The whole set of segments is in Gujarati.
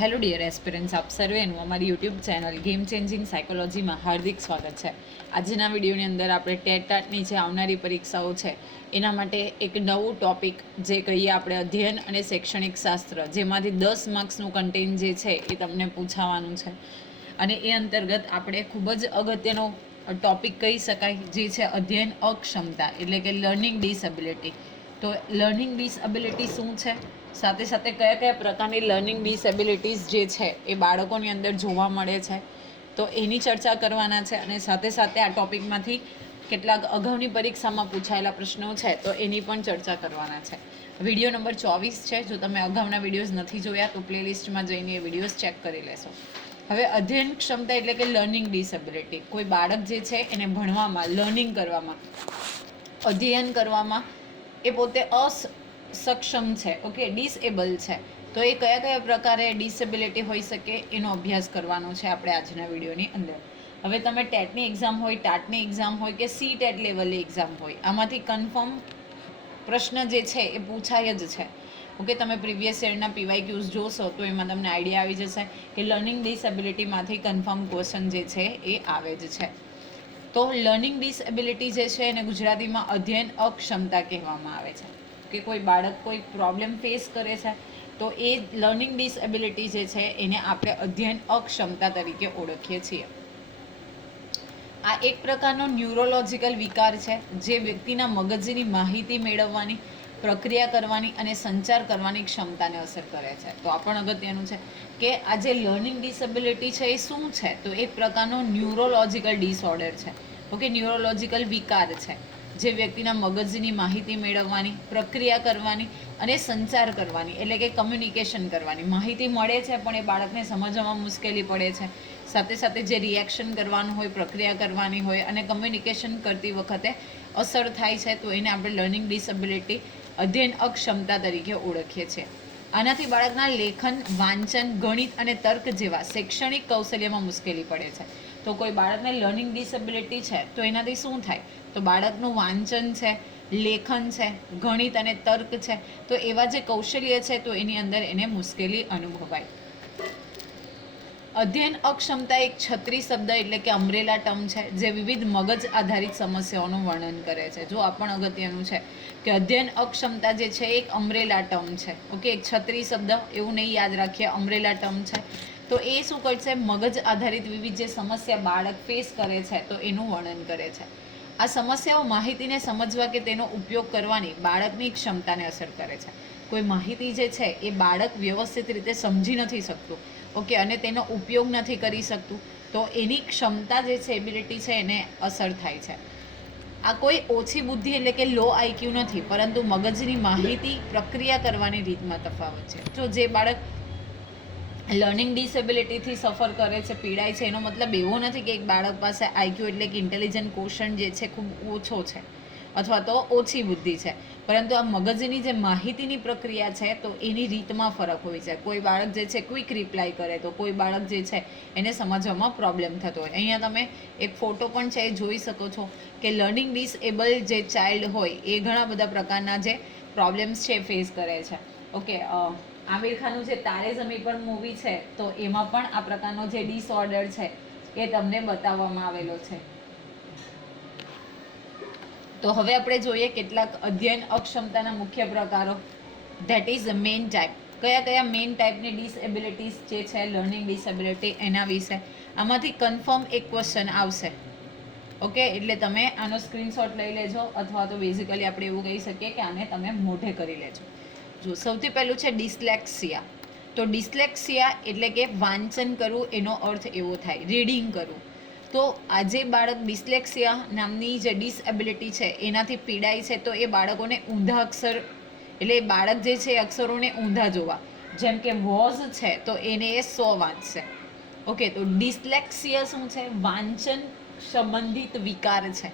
હેલો ડિયર એસ્પિરન્ટ્સ, આપ સર્વેનું અમારી યુટ્યુબ ચેનલ ગેમ ચેન્જિંગ સાયકોલોજીમાં હાર્દિક સ્વાગત છે. આજના વિડીયોની અંદર આપણે ટેટાટની જે આવનારી પરીક્ષાઓ છે એના માટે એક નવું ટોપિક જે કહીએ આપણે અધ્યયન અને શૈક્ષણિક શાસ્ત્ર, જેમાંથી 10 માર્ક્સનું કન્ટેન્ટ જે છે એ તમને પૂછાવાનું છે. અને એ અંતર્ગત આપણે ખૂબ જ અગત્યનો ટોપિક કહી શકાય જે છે અધ્યયન અક્ષમતા, એટલે કે લર્નિંગ ડિસેબિલિટી. તો લર્નિંગ ડિસેબિલિટી શું છે, સાથે સાથે કયા કયા પ્રકારની લર્નિંગ ડિસેબિલિટીઝ જે છે એ બાળકોની અંદર જોવા મળે છે, તો એની ચર્ચા કરવાના છે. અને સાથે સાથે આ ટોપિકમાંથી કેટલાક અગાઉની પરીક્ષામાં પૂછાયેલા પ્રશ્નો છે તો એની પણ ચર્ચા કરવાના છે. વિડીયો નંબર 24 છે. જો તમે અગાઉના વિડીયોઝ નથી જોયા તો પ્લેલિસ્ટમાં જઈને એ વિડીયોઝ ચેક કરી લેશો. હવે અધ્યયન ક્ષમતા એટલે કે લર્નિંગ ડિસેબિલિટી. કોઈ બાળક જે છે એને ભણવામાં, લર્નિંગ કરવામાં, અધ્યયન કરવામાં એ પોતે અસક્ષમ છે, ઓકે, ડિસેબલ છે. તો એ કયા કયા પ્રકારે ડિસેબિલિટી હોઈ શકે એનો અભ્યાસ કરવાનો છે આપણે આજના વિડીયોની અંદર. હવે તમે ટેટની એક્ઝામ હોય, ટાટની એક્ઝામ હોય કે સી ટેટ લેવલની એક્ઝામ હોય, આમાંથી કન્ફર્મ પ્રશ્ન જે છે એ પૂછાય જ છે. ઓકે, તમે પ્રીવિયસ યરના PYQs જોશો તો એમાં તમને આઈડિયા આવી જશે કે લર્નિંગ ડિસેબિલિટીમાંથી કન્ફર્મ ક્વેશ્ચન જે છે એ આવે જ છે. તો લર્નિંગ ડિસેબિલિટી જે છે એને ગુજરાતીમાં અધ્યયન અક્ષમતા કહેવામાં આવે છે. કે કોઈ બાળક કોઈ પ્રોબ્લેમ ફેસ કરે છે તો એ લર્નિંગ ડિસેબિલિટી જે છે એને આપણે અધ્યયન અક્ષમતા તરીકે ઓળખીએ છીએ. આ એક પ્રકારનો ન્યુરોલોજિકલ વિકાર છે જે વ્યક્તિના મગજની માહિતી મેળવવાની, પ્રક્રિયા કરવાની અને સંચાર કરવાની ક્ષમતાને અસર કરે છે. તો આ પણ અગત્યનું છે કે આ જે લર્નિંગ ડિસેબિલિટી છે એ શું છે, તો એક પ્રકારનો ન્યુરોલોજિકલ ડિસઓર્ડર છે. ઓકે, ન્યુરોલોજિકલ વિકાર છે જે વ્યક્તિના મગજની માહિતી મેળવવાની, પ્રક્રિયા કરવાની અને સંચાર કરવાની, એટલે કે કમ્યુનિકેશન કરવાની, માહિતી મળે છે પણ એ બાળકને સમજવામાં મુશ્કેલી પડે છે. સાથે સાથે જે રિએક્શન કરવાનું હોય, પ્રક્રિયા કરવાની હોય અને કમ્યુનિકેશન કરતી વખતે અસર થાય છે, તો એને આપણે લર્નિંગ ડિસેબિલિટી, અધ્યયન અક્ષમતા તરીકે ઓળખીએ છીએ. આનાથી બાળકના લેખન, વાંચન, ગણિત અને તર્ક જેવા શૈક્ષણિક કૌશલ્યમાં મુશ્કેલી પડે છે. તો કોઈ બાળકને લર્નિંગ ડિસેબિલિટી છે તો એનાથી શું થાય, તો બાળકનું વાંચન છે, લેખન છે, ગણિત અને તર્ક છે, તો એવા જે કૌશલ્ય છે તો એની અંદર એને મુશ્કેલી અનુભવાય. અધ્યયન અક્ષમતા એક છત્રી શબ્દ એટલે કે અમ્બ્રેલા ટર્મ છે જે વિવિધ મગજ આધારિત સમસ્યાઓનું વર્ણન કરે છે. જો આ પણ અગત્યનું છે કે અધ્યયન અક્ષમતા જે છે એક અમ્બ્રેલા ટર્મ છે. ઓકે, એક છત્રી શબ્દ એવું નહીં યાદ રાખીએ, અમ્બ્રેલા ટર્મ છે. તો એ શું કરશે, મગજ આધારિત વિવિધ જે સમસ્યા બાળક ફેસ કરે છે તો એનું વર્ણન કરે છે. આ સમસ્યાઓ માહિતીને સમજવા કે તેનો ઉપયોગ કરવાની બાળકની ક્ષમતાને અસર કરે છે. કોઈ માહિતી જે છે એ બાળક વ્યવસ્થિત રીતે સમજી નથી શકતું, ઓકે, અને તેનો ઉપયોગ નથી કરી શકતું, તો એની ક્ષમતા જે છે, એબિલિટી છે, એને અસર થાય છે. આ કોઈ ઓછી બુદ્ધિ એટલે કે લો IQ નથી, પરંતુ મગજની માહિતી પ્રક્રિયા કરવાની રીતમાં તફાવત છે. જો જે બાળક લર્નિંગ ડિસેબિલિટીથી સફર કરે છે, પીડાય છે, એનો મતલબ એવો નથી કે એક બાળક પાસે IQ એટલે કે ઇન્ટેલિજન્ટ કોશન્ટ જે છે ખૂબ ઓછો છે અથવા તો ઓછી બુદ્ધિ છે, પરંતુ આ મગજની જે માહિતીની પ્રક્રિયા છે તો એની રીતમાં ફરક હોય છે. કોઈ બાળક જે છે ક્વિક રિપ્લાય કરે તો કોઈ બાળક જે છે એને સમજવામાં પ્રોબ્લેમ થતો હોય. અહીંયા તમે એક ફોટો પણ છે એ જોઈ શકો છો કે લર્નિંગ ડિસેબલ જે ચાઇલ્ડ હોય એ ઘણા બધા પ્રકારના જે પ્રોબ્લેમ્સ છે ફેસ કરે છે. ઓકે, આમિર ખાનનું જે તારે ઝમીન પર મૂવી છે તો એમાં પણ આ પ્રકારનો જે ડિસઓર્ડર છે એ તમને બતાવવામાં આવેલો છે. તો હવે આપણે જોઈએ કેટલાક અધ્યયન અક્ષમતાના મુખ્ય પ્રકારો. That is the main type. કયા કયા મેઇન ટાઈપની ડિસેબિલિટીઝ જે છે લર્નિંગ ડિસેબિલિટી એના વિશે આમાંથી કન્ફર્મ એક ક્વેશ્ચન આવશે. ઓકે, એટલે તમે આનો સ્ક્રીનશોટ લઈ લેજો અથવા તો બેઝિકલી આપણે એવું કહી શકીએ કે આને તમે મોઢે કરી લેજો. જો સૌથી પહેલું છે ડિસ્લેક્સિયા. તો ડિસ્લેક્સિયા એટલે કે વાંચન કરવું, એનો અર્થ એવો થાય રીડિંગ કરવું. તો આજે બાળક ડિસ્લેક્સિયા નામની જે ડિસએબિલિટી છે એનાથી પીડાય છે, તો એ બાળકોને ઊંધા અક્ષર, એટલે એ બાળક જે છે એ અક્ષરોને ઊંધા જોવા, જેમ કે વોઝ છે તો એને એ 100 વાંચશે. ઓકે, તો ડિસ્લેક્સિયા શું છે, વાંચન સંબંધિત વિકાર છે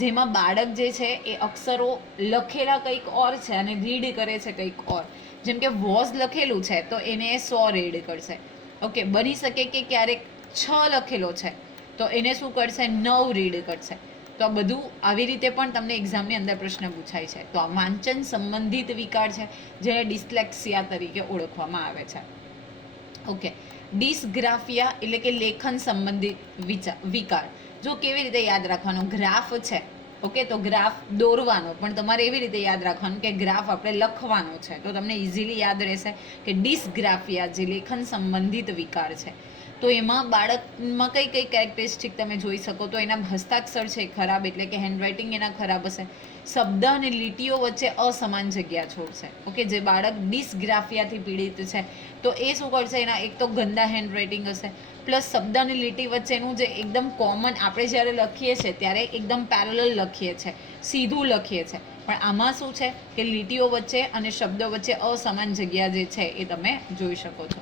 જેમાં બાળક જે છે એ અક્ષરો લખેલા કંઈક ઓર છે અને રીડ કરે છે કંઈક ઓર. જેમ કે વોઝ લખેલું છે તો એને એ 100 રીડ કરશે. ઓકે, બની શકે કે ક્યારેક 6 લખેલો છે તો એને શું કરશે, 9 રીડ કરશે. તો આ બધું આવી રીતે પણ તમને એક્ઝામની અંદર પ્રશ્ન પૂછાય છે. તો આ વાંચન સંબંધિત વિકાર છે જેને ડિસ્લેક્સિયા તરીકે ઓળખવામાં આવે છે. ઓકે, ડિસગ્રાફિયા એટલે કે લેખન સંબંધિત વિકાર. જો કેવી રીતે યાદ રાખવાનું, ગ્રાફ છે, ઓકે, તો ગ્રાફ દોરવાનો, પણ તમારે એવી રીતે યાદ રાખવાનું કે ગ્રાફ આપણે લખવાનો છે, તો તમને ઇઝીલી યાદ રહેશે કે ડિસગ્રાફિયા જે લેખન સંબંધિત વિકાર છે. તો એમાં બાળકમાં કઈ કઈ કેરેક્ટરિસ્ટિક તમે જોઈ શકો, તો એના હસ્તાક્ષર છે ખરાબ, એટલે કે હેન્ડરાઇટિંગ એના ખરાબ હશે. શબ્દ અને લીટીઓ વચ્ચે અસમાન જગ્યા છોડશે. ઓકે, જે બાળક ડિસગ્રાફિયાથી પીડિત છે તો એ શું કરશે, એના એક તો ગંદા હેન્ડરાઇટિંગ હશે, પ્લસ શબ્દ અને લીટી વચ્ચેનું જે એકદમ કોમન આપણે જ્યારે લખીએ છીએ ત્યારે એકદમ પેરેલલ લખીએ છીએ, સીધું લખીએ છીએ, પણ આમાં શું છે કે લીટીઓ વચ્ચે અને શબ્દો વચ્ચે અસમાન જગ્યા જે છે એ તમે જોઈ શકો છો.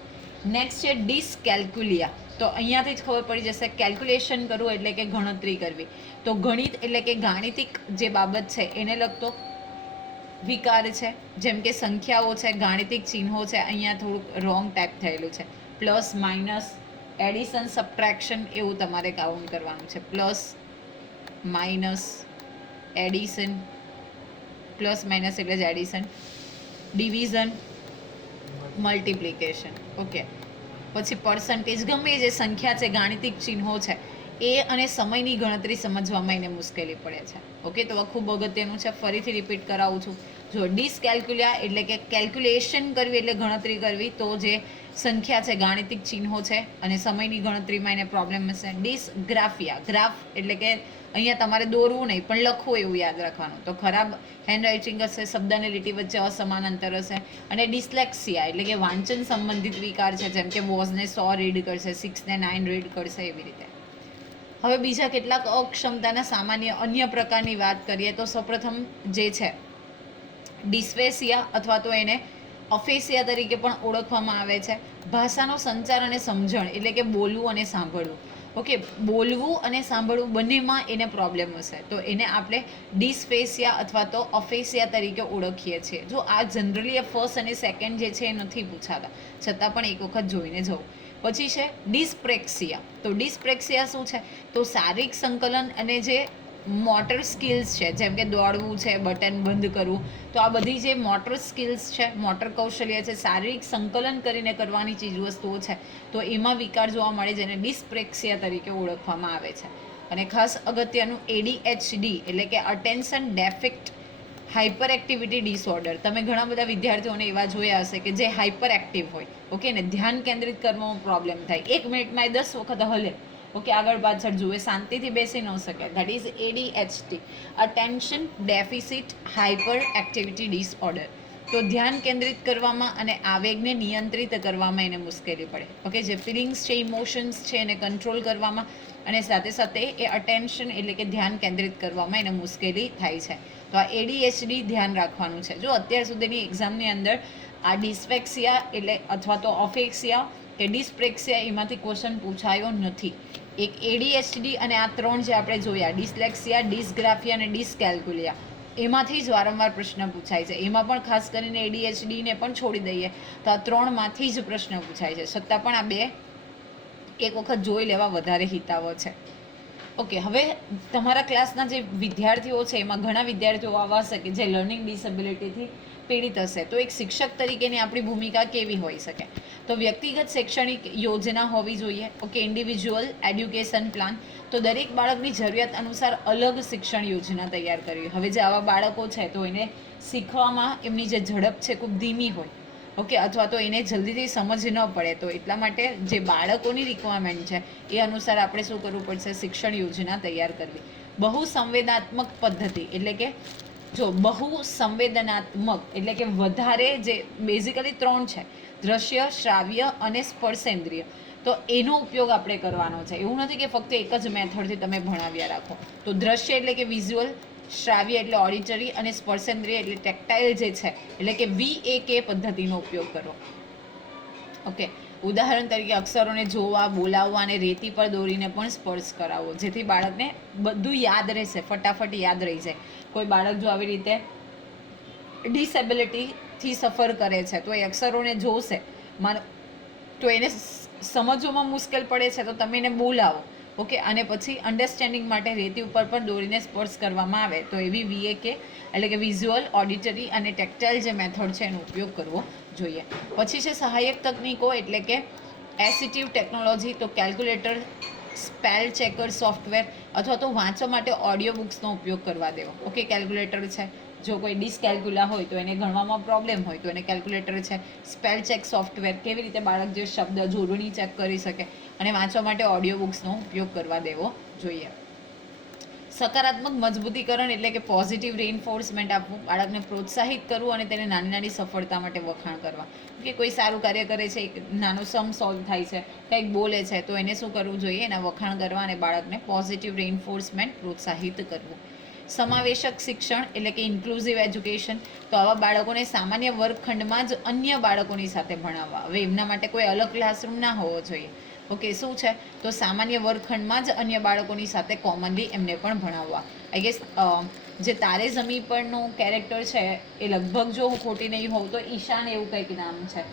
નેક્સ્ટ છે ડિસકેલ્ક્યુલિયા. તો અહીંયાથી જ ખબર પડી જશે, કેલ્ક્યુલેશન કરવું એટલે કે ગણતરી કરવી. તો ગણિત એટલે કે ગાણિતિક જે બાબત છે એને લગતો વિકાર છે, જેમ કે સંખ્યાઓ છે, ગાણિતિક ચિહ્નો છે, અહીંયા થોડુંક રોંગ ટાઈપ થયેલું છે, પ્લસ માઇનસ, એડિશન સબટ્રેક્શન એવું તમારે કાઉન્ટ કરવાનું છે. Plus minus addition, plus minus એટલે જ એડિશન, ડિવિઝન, મલ્ટિપ્લિકેશન. ઓકે, પછી પર્સન્ટેજ, ગમે જે સંખ્યા છે, ગાણિતિક ચિહ્નો છે એ અને સમયની ગણતરી સમજવામાં એને મુશ્કેલી પડે છે. ઓકે, તો આ ખૂબ અગત્યનું છે, ફરીથી રિપીટ કરાવું છું. જો ડિસકેલ્ક્યુલિયા એટલે કે કેલ્ક્યુલેશન કરવી એટલે ગણતરી કરવી, તો જે સંખ્યા છે, ગાણિતિક ચિહ્નો છે અને સમયની ગણતરીમાં એને પ્રોબ્લેમ હશે. ડિસગ્રાફિયા, ગ્રાફ એટલે કે અહીંયા તમારે દોરવું નહીં પણ લખવું એવું યાદ રાખવાનું. તો ખરાબ હેન્ડરાઇટિંગ હશે, શબ્દ અને લીટી વચ્ચે અસમાન અંતર હશે. અને ડિસ્લેક્સિયા એટલે કે વાંચન સંબંધિત વિકાર છે, જેમ કે વોઝને 100 રીડ કરશે, 6 ને 9 રીડ કરશે, એવી રીતે. હવે બીજા કેટલાક અક્ષમતાના સામાન્ય અન્ય પ્રકારની વાત કરીએ તો સૌપ્રથમ જે છે ડિસ્ફેસિયા અથવા તો એને અફેસિયા તરીકે પણ ઓળખવામાં આવે છે. ભાષાનો સંચાર અને સમજણ એટલે કે બોલવું અને સાંભળવું. ઓકે, બોલવું અને સાંભળવું બંનેમાં એને પ્રોબ્લેમ હશે, તો એને આપણે ડિસ્ફેસિયા અથવા તો અફેસિયા તરીકે ઓળખીએ છીએ. જો આ જનરલી ફર્સ્ટ અને સેકન્ડ જે છે એ નથી પૂછાતા, છતાં પણ એક વખત જોઈને જવું. પછી છે ડિસ્પ્રેક્સિયા. તો ડિસ્પ્રેક્સિયા શું છે, તો શારીરિક સંકલન અને જે મોટર સ્કિલ્સ છે, જેમ કે દોડવું છે, બટન બંધ કરવું, તો આ બધી જે મોટર સ્કિલ્સ છે, મોટર કૌશલ્ય છે, શારીરિક સંકલન કરીને કરવાની ચીજવસ્તુઓ છે, તો એમાં વિકાર જોવા મળે, જેને ડિસ્પ્રેક્સિયા તરીકે ઓળખવામાં આવે છે. અને ખાસ અગત્યનું ADHD એટલે કે અટેન્શન ડેફિક્ટ હાઇપર એક્ટિવિટી ડિસઓર્ડર. તમે ઘણા બધા વિદ્યાર્થીઓને એવા જોયા હશે કે જે હાઇપર એક્ટિવ હોય, ઓકે, ને ધ્યાન કેન્દ્રિત કરવામાં પ્રોબ્લેમ થાય, 1 મિનિટમાં 10 વખત હલે, ઓકે, આગળ પાછળ જુએ, શાંતિથી બેસી ન શકે. That is ADHD, attention deficit hyper activity disorder. તો ધ્યાન કેન્દ્રિત કરવામાં અને આવેગને નિયંત્રિત કરવામાં એને મુશ્કેલી પડે. ઓકે, જે ફિલિંગ્સ છે, ઇમોશન્સ છે, એને કંટ્રોલ કરવામાં અને સાથે સાથે એ અટેન્શન એટલે કે ધ્યાન કેન્દ્રિત કરવામાં એને મુશ્કેલી થાય છે. તો આ ADHD ધ્યાન રાખવાનું છે. જો અત્યાર સુધીની એક્ઝામની અંદર આ ડિસ્ફેક્સિયા એટલે અથવા તો અફેક્સિયા કે ડિસ્પ્રેક્સિયા એમાંથી ક્વેશ્ચન પૂછાયો નથી. એક ADHD અને આ ત્રણ જે આપણે જોયા, ડિસ્લેક્સિયા, ડિસ્ગ્રાફિયા અને ડિસ્કેલ્ક્યુલિયા, એમાંથી જ વારંવાર પ્રશ્ન પૂછાય છે. એમાં પણ ખાસ કરીને ADHD ને પણ છોડી દઈએ તો આ ત્રણમાંથી જ પ્રશ્ન પૂછાય છે, છતાં પણ આ બે એક વખત જોઈ લેવા વધારે હિતાવહ છે. ઓકે, હવે તમારા ક્લાસના જે વિદ્યાર્થીઓ છે એમાં ઘણા વિદ્યાર્થીઓ આવા હશે કે જે લર્નિંગ ડિસેબિલિટીથી પીડિત હશે. તો એક શિક્ષક તરીકેની આપણી ભૂમિકા કેવી હોઈ શકે, તો વ્યક્તિગત શૈક્ષણિક યોજના હોવી જોઈએ. Okay, individual education plan. તો દરેક બાળકની જરૂરિયાત અનુસાર અલગ શિક્ષણ યોજના તૈયાર કરવી. હવે જે આવા બાળકો છે તો એને શીખવામાં એમની જે ઝડપ છે ખૂબ ધીમી હોય, ઓકે, અથવા તો એને જલ્દીથી સમજ ન પડે, તો એટલા માટે જે બાળકોની રિક્વાયરમેન્ટ છે એ અનુસાર આપણે શું કરવું પડશે, શિક્ષણ યોજના તૈયાર કરવી. બહુ સંવેદનાત્મક પદ્ધતિ એટલે કે જો બહુ સંવેદનાત્મક એટલે કે વધારે, જે બેઝિકલી 3 છે, દ્રશ્ય, શ્રાવ્ય અને સ્પર્શેન્દ્રિય. તો એનો ઉપયોગ આપણે કરવાનો છે. એવું નથી કે ફક્ત એક જ મેથડથી તમે ભણાવ્યા રાખો. તો દ્રશ્ય એટલે કે વિઝ્યુઅલ, શ્રાવ્ય એટલે ઓડિટરી અને સ્પર્શેન્દ્રિય એટલે ટેક્ટાઇલ જે છે એટલે કે VAK પદ્ધતિનો ઉપયોગ કરો. ઓકે, ઉદાહરણ તરીકે અક્ષરોને જોવા, બોલાવવા અને રેતી પર દોરીને પણ સ્પર્શ કરાવો, જેથી બાળકને બધું યાદ રહેશે, ફટાફટ યાદ રહી જાય. કોઈ બાળક જો આવી રીતે ડિસેબિલિટીથી સફર કરે છે તો એ અક્ષરોને જોશે, તો એને સમજવામાં મુશ્કેલ પડે છે, તો તમે એને બોલાવો, ઓકે, અને પછી અન્ડરસ્ટેન્ડિંગ માટે રેતી ઉપર પણ દોરીને સ્પર્શ કરવામાં આવે, તો એવી VAK એટલે કે વિઝ્યુઅલ, ઓડિટરી અને ટેક્ટાઇલ જે મેથડ છે એનો ઉપયોગ કરવો જોઈએ. પછી છે સહાયક તકનીકો એટલે કે એસિટિવ ટેકનોલોજી, તો કેલ્ક્યુલેટર, સ્પેલ ચેકર સોફ્ટવેર, અથવા તો વાંચવા માટે ઓડિયો બુક્સનો ઉપયોગ કરવા દેવો. ઓકે, કેલ્ક્યુલેટર છે. જો કોઈ ડિસકેલ્ક્યુલા હોય તો એને ગણવામાં પ્રોબ્લેમ હોય તો એને કેલ્ક્યુલેટર છે. સ્પેલ ચેક સોફ્ટવેર, કેવી રીતે બાળક જે શબ્દ જોડણી ચેક કરી શકે, અને વાંચવા માટે ઓડિયો બુક્સનો ઉપયોગ કરવા દેવો જોઈએ. સકારાત્મક મજબૂતીકરણ એટલે કે પોઝિટિવ રેઇન્ફોર્સમેન્ટ આપવું, બાળકને પ્રોત્સાહિત કરવું અને તેને નાની નાની સફળતા માટે વખાણ કરવા. કે કોઈ સારું કાર્ય કરે છે, એક નાનો સમ સોલ્વ થાય છે, કંઈક બોલે છે, તો એને શું કરવું જોઈએ? એના વખાણ કરવા અને બાળકને પોઝિટિવ રેઇન્ફોર્સમેન્ટ પ્રોત્સાહિત કરવું. સમાવેશક શિક્ષણ એટલે કે ઇન્ક્લુઝિવ એજ્યુકેશન, તો આવા બાળકોને સામાન્ય વર્ગખંડમાં જ અન્ય બાળકોની સાથે ભણાવવા. હવે એમના માટે કોઈ અલગ ક્લાસરૂમ ના હોવો જોઈએ. ઓકે, શું છે? તો સામાન્ય વર્ગખંડમાં જ અન્ય બાળકોની સાથે કોમનલી એમને પણ ભણાવવા. આઈ ગેસ જે તારે જમી પરનું કેરેક્ટર છે એ લગભગ, જો હું ખોટી નહીં હોઉં તો ઈશાન એવું કંઈક નામ છે,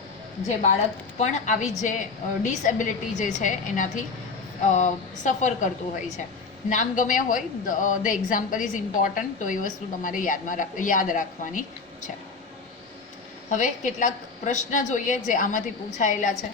જે બાળક પણ આવી જે ડિસએબિલિટી જે છે એનાથી સફર કરતું હોય છે. નામ ગમે હોય, ધ એક્ઝામ્પલ ઇઝ ઇમ્પોર્ટન્ટ, તો એ વસ્તુ તમારે યાદ રાખવાની છે. હવે કેટલાક પ્રશ્ન જોઈએ જે આમાંથી પૂછાયેલા છે.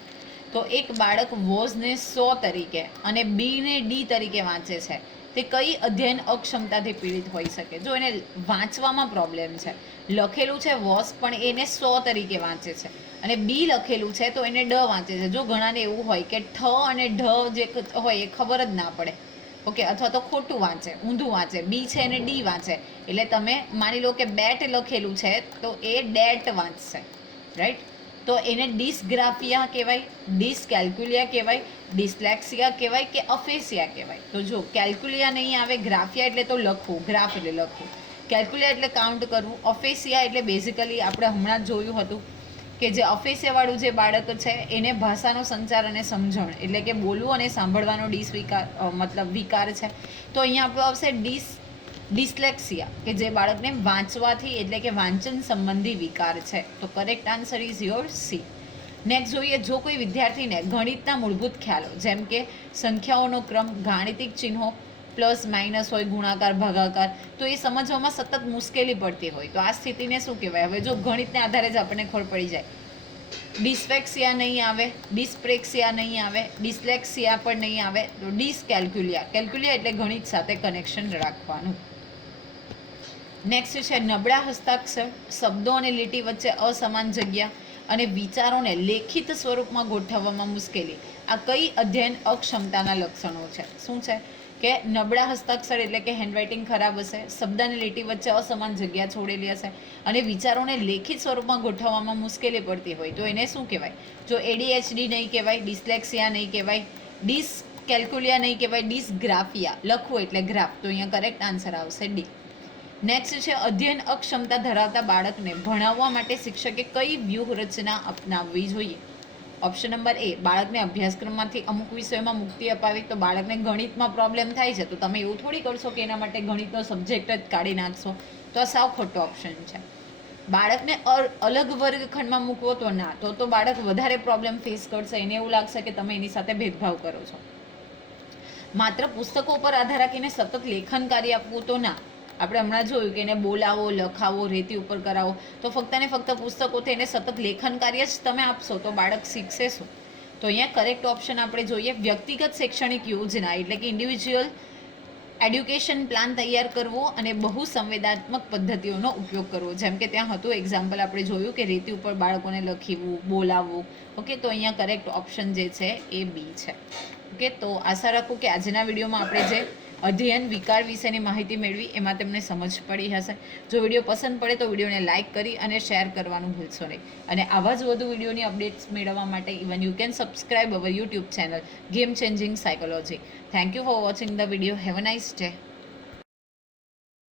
તો એક બાળક વોઝને 100 તરીકે અને બીને ડી તરીકે વાંચે છે, તે કઈ અધ્યયન અક્ષમતાથી પીડિત હોઈ શકે? જો એને વાંચવામાં પ્રોબ્લેમ છે, લખેલું છે વોઝ પણ એને 100 તરીકે વાંચે છે, અને બી લખેલું છે તો એને ડ વાંચે છે. જો ઘણાને એવું હોય કે ઠ અને ઢ જે હોય એ ખબર જ ના પડે, ઓકે, અથવા તો ખોટું વાંચે, ઊંધું વાંચે, બી છે અને ડી વાંચે, એટલે તમે માની લો કે બેટ લખેલું છે તો એ ડેટ વાંચશે, રાઈટ? તો એને ડિસગ્રાફિયા કહેવાય, ડિસકેલ્ક્યુલિયા કહેવાય, ડિસ્લેક્સિયા કહેવાય કે અફેસિયા કહેવાય? તો જો કેલ્ક્યુલિયા નહીં આવે, ગ્રાફિયા એટલે તો લખવું, ગ્રાફ એટલે લખવું, કેલ્ક્યુલિયા એટલે કાઉન્ટ કરવું, અફેસિયા એટલે બેઝિકલી આપણે હમણાં જ જોયું હતું કે જે અફેસિયાવાળું જે બાળક છે એને ભાષાનો સંચાર અને સમજણ એટલે કે બોલવું અને સાંભળવાનો વિકાર છે. તો અહીંયા આપણું આવશે ડિસ્લેક્સિયા, કે જે બાળકને વાંચવાથી એટલે કે વાંચન સંબંધી વિકાર છે. તો correct answer is your C. Next જોઈએ, જો કોઈ વિદ્યાર્થીને ગણિતના મૂળભૂત ખ્યાલો જેમ કે સંખ્યાઓનો ક્રમ, ગાણિતિક ચિહ્નો, પ્લસ માઇનસ હોય, ગુણાકાર ભાગાકાર, તો એ સમજવામાં સતત મુશ્કેલી પડતી હોય, તો આ સ્થિતિને શું કહેવાય? હવે જો ગણિતને આધારે જ આપણને ખબર પડી જાય. ડિસ્ફેક્સિયા નહીં આવે, ડિસ્પ્રેક્સિયા નહીં આવે, ડિસ્લેક્સિયા પણ નહીં આવે, તો ડિસકેલ્ક્યુલિયા. કેલ્ક્યુલિયા એટલે ગણિત સાથે કનેક્શન રાખવાનું. નેક્સ્ટ છે નબળા હસ્તાક્ષર, શબ્દો અને લીટી વચ્ચે અસમાન જગ્યા અને વિચારોને લેખિત સ્વરૂપમાં ગોઠવવામાં મુશ્કેલી. આ કઈ અધ્યયન અક્ષમતાના લક્ષણો છે? શું છે? કે નબળા હસ્તાક્ષર એટલે કે હેન્ડરાઇટિંગ ખરાબ હશે, શબ્દ અને લીટી વચ્ચે અસમાન જગ્યા છોડેલી હશે, અને વિચારોને લેખિત સ્વરૂપમાં ગોઠવવામાં મુશ્કેલી પડતી હોય, તો એને શું કહેવાય? જો ADHD નહીં કહેવાય, ડિસ્લેક્સિયા નહીં કહેવાય, ડિસકેલ્ક્યુલિયા નહીં કહેવાય, ડિસગ્રાફિયા, લખવું એટલે ગ્રાફ, તો અહીંયા કરેક્ટ આન્સર આવશે ડી. નેક્સ્ટ છે અધ્યયન અક્ષમતા ધરાવતા બાળકને ભણાવવા માટે શિક્ષકે કઈ વ્યૂહરચના અપનાવવી જોઈએ? ઓપ્શન નંબર એ, બાળકને અભ્યાસક્રમમાંથી અમુક વિષયોમાં મુક્તિ અપાવી. તો બાળકને ગણિતમાં પ્રોબ્લેમ થાય છે તો તમે એવું થોડી કરશો કે એના માટે ગણિતનો સબ્જેક્ટ જ કાઢી નાખશો, તો આ સાવ ખોટો ઓપ્શન છે. બાળકને અલગ વર્ગખંડમાં મૂકવો તો ના, તો બાળક વધારે પ્રોબ્લેમ ફેસ કરશે, એને એવું લાગશે કે તમે એની સાથે ભેદભાવ કરો છો. માત્ર પુસ્તકો પર આધાર રાખીને સતત લેખન કાર્ય આપવું તો ના. આપણે હમણાં જોયું કે એને બોલાવો, લખાવો, રેતી ઉપર કરાવો, તો ફક્ત ને ફક્ત પુસ્તકોથી એને સતત લેખન કાર્ય જ તમે આપશો તો બાળક શીખશે શું? તો અહીંયા કરેક્ટ ઓપ્શન આપણે જોઈએ વ્યક્તિગત શૈક્ષણિક યોજના એટલે કે ઇન્ડિવિજ્યુઅલ એડ્યુકેશન પ્લાન તૈયાર કરવો અને બહુ સંવેદનાત્મક પદ્ધતિઓનો ઉપયોગ કરવો. જેમ કે ત્યાં હતું એક્ઝામ્પલ આપણે જોયું કે રેતી ઉપર બાળકોને લખીવું, બોલાવવું. ઓકે, તો અહીંયા કરેક્ટ ઓપ્શન જે છે એ બી છે. ઓકે, તો આશા રાખું કે આજના વિડીયોમાં આપણે જે અધ્યયન વિકાર વિશેની માહિતી મેળવી એમાં તમને સમજ પડી હશે. જો વિડીયો પસંદ પડે તો વિડીયોને લાઇક કરી અને શેર કરવાનું ભૂલશો નહીં. અને આવા જ વધુ વિડીયોની અપડેટ્સ મેળવવા માટે even you can subscribe our YouTube channel game changing psychology. Thank you for watching the video. Have a nice day.